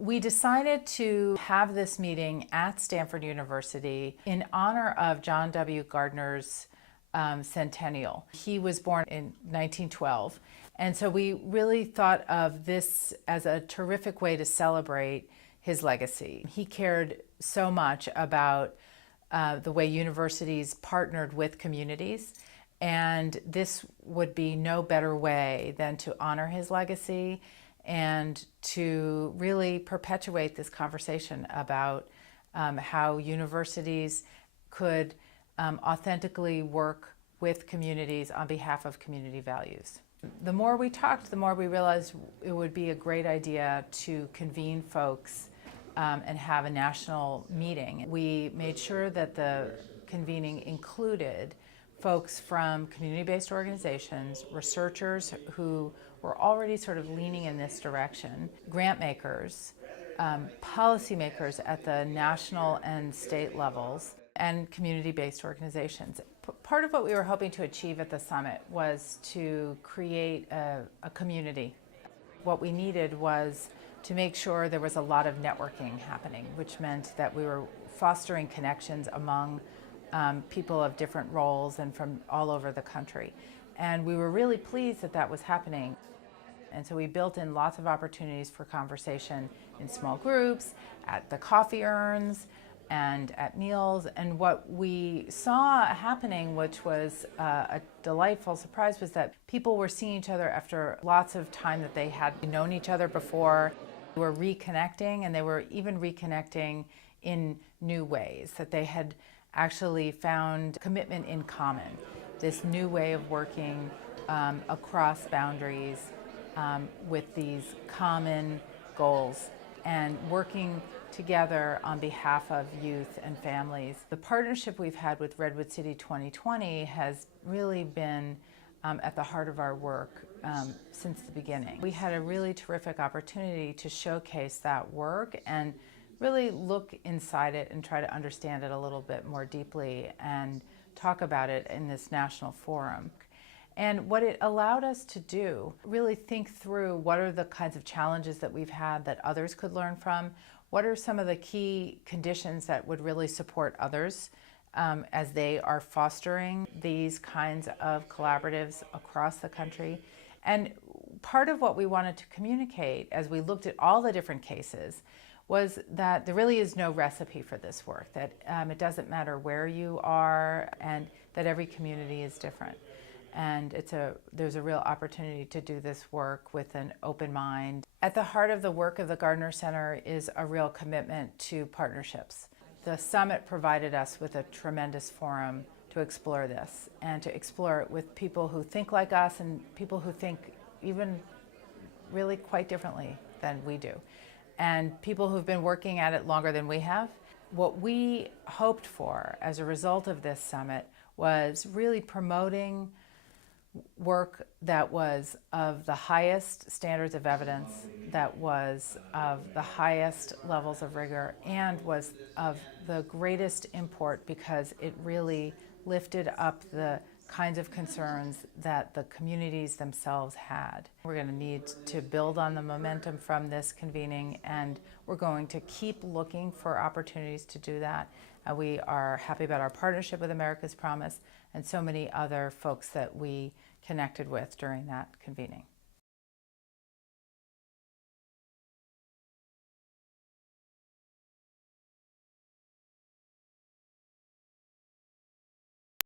We decided to have this meeting at Stanford University in honor of John W. Gardner's centennial. He was born in 1912, and so we really thought of this as a terrific way to celebrate his legacy. He cared so much about the way universities partnered with communities, and this would be no better way than to honor his legacy and to really perpetuate this conversation about how universities could authentically work with communities on behalf of community values. The more we talked, the more we realized it would be a great idea to convene folks and have a national meeting. We made sure that the convening included folks from community-based organizations, researchers who were already sort of leaning in this direction, grant makers, policymakers at the national and state levels, and community-based organizations. Part of what we were hoping to achieve at the summit was to create a community. What we needed was to make sure there was a lot of networking happening, which meant that we were fostering connections among people of different roles and from all over the country. And we were really pleased that that was happening. And so we built in lots of opportunities for conversation in small groups, at the coffee urns, and at meals. And what we saw happening, which was a delightful surprise, was that people were seeing each other after lots of time that they had known each other before. They were reconnecting, and they were even reconnecting in new ways, that they had actually found commitment in common, this new way of working across boundaries with these common goals and working together on behalf of youth and families. The partnership we've had with Redwood City 2020 has really been at the heart of our work since the beginning. We had a really terrific opportunity to showcase that work and really look inside it and try to understand it a little bit more deeply and talk about it in this national forum. And what it allowed us to do, really think through what are the kinds of challenges that we've had that others could learn from, what are some of the key conditions that would really support others as they are fostering these kinds of collaboratives across the country. And part of what we wanted to communicate as we looked at all the different cases was that there really is no recipe for this work, that it doesn't matter where you are, and that every community is different. And there's a real opportunity to do this work with an open mind. At the heart of the work of the Gardner Center is a real commitment to partnerships. The summit provided us with a tremendous forum to explore this, and to explore it with people who think like us and people who think even really quite differently than we do, and people who've been working at it longer than we have. What we hoped for as a result of this summit was really promoting work that was of the highest standards of evidence, that was of the highest levels of rigor, and was of the greatest import because it really lifted up the kinds of concerns that the communities themselves had. We're going to need to build on the momentum from this convening, and we're going to keep looking for opportunities to do that. We are happy about our partnership with America's Promise and so many other folks that we connected with during that convening.